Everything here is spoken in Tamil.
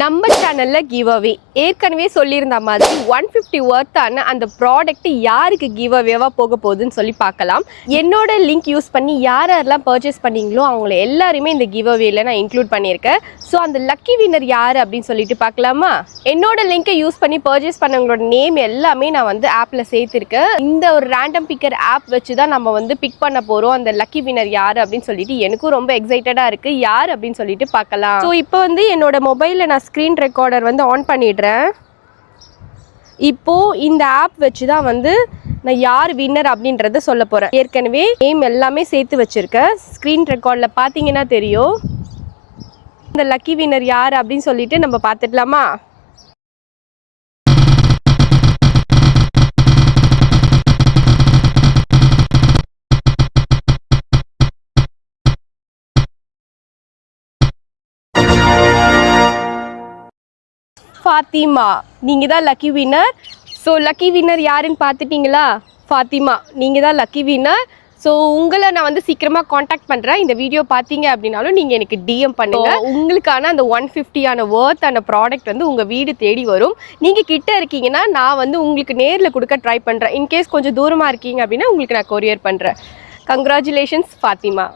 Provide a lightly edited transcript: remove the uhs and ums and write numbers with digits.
நம்ம சேனல்ல கிவ் அவே ஏற்கனவே சொல்லியிருந்த மாதிரி 150 வர்த்தான அந்த ப்ராடக்ட் யாருக்கு கிவ் அவேவா போக போகுதுன்னு சொல்லி பார்க்கலாம். என்னோட லிங்க் யூஸ் பண்ணி யாரெல்லாம் பர்ச்சேஸ் பண்ணீங்களோ அவங்கள எல்லாருமே இந்த கிவ் அவேல நான் இன்க்ளூட் பண்ணியிருக்கேன். ஸோ அந்த லக்கி வின்னர் யார் அப்படின்னு சொல்லிட்டு பார்க்கலாமா? என்னோட லிங்கை யூஸ் பண்ணி பர்ச்சேஸ் பண்ணவங்களோட நேம் எல்லாமே நான் வந்து ஆப்பில் சேர்த்துருக்கேன். இந்த ஒரு ரேண்டம் பிக்கர் ஆப் வச்சு தான் நம்ம வந்து பிக் பண்ண போகிறோம் அந்த லக்கி வின்னர் யார் அப்படின்னு சொல்லிட்டு. எனக்கும் ரொம்ப எக்ஸைட்டடாக இருக்குது யார் அப்படின்னு சொல்லிட்டு பார்க்கலாம். ஸோ இப்போ வந்து என்னோட மொபைலில் நான் ஸ்க்ரீன் ரெக்கார்டர் வந்து ஆன் பண்ணிடுறேன். இப்போது இந்த ஆப் வச்சு தான் வந்து நான் யார் வின்னர் அப்படின்றத சொல்ல போகிறேன். ஏற்கனவே நேம் எல்லாமே சேர்த்து வச்சுருக்கேன். ஸ்க்ரீன் ரெக்கார்டில் பார்த்தீங்கன்னா தெரியும். இந்த லக்கி வின்னர் யார் அப்படின்னு சொல்லிட்டு நம்ம பார்த்துடலாமா? ஃபாத்திமா, நீங்கள் தான் lucky winner. So lucky winner யாருன்னு பார்த்துட்டிங்களா? ஃபாத்திமா, நீங்கள் தான் லக்கி வின்னர். ஸோ உங்களை நான் வந்து சீக்கிரமாக காண்டாக்ட் பண்ணுறேன். இந்த வீடியோ பார்த்தீங்க அப்படின்னாலும் நீங்கள் எனக்கு டிஎம் பண்ணுங்கள். உங்களுக்கான அந்த 150 வர்த்தான ப்ராடக்ட் வந்து உங்கள் வீடு தேடி வரும். நீங்கள் கிட்டே இருக்கீங்கன்னா நான் வந்து உங்களுக்கு நேரில் கொடுக்க ட்ரை பண்ணுறேன். இன்கேஸ் கொஞ்சம் தூரமாக இருக்கீங்க அப்படின்னா உங்களுக்கு நான் கொரியர் பண்ணுறேன். கங்க்ராச்சுலேஷன்ஸ் ஃபாத்திமா.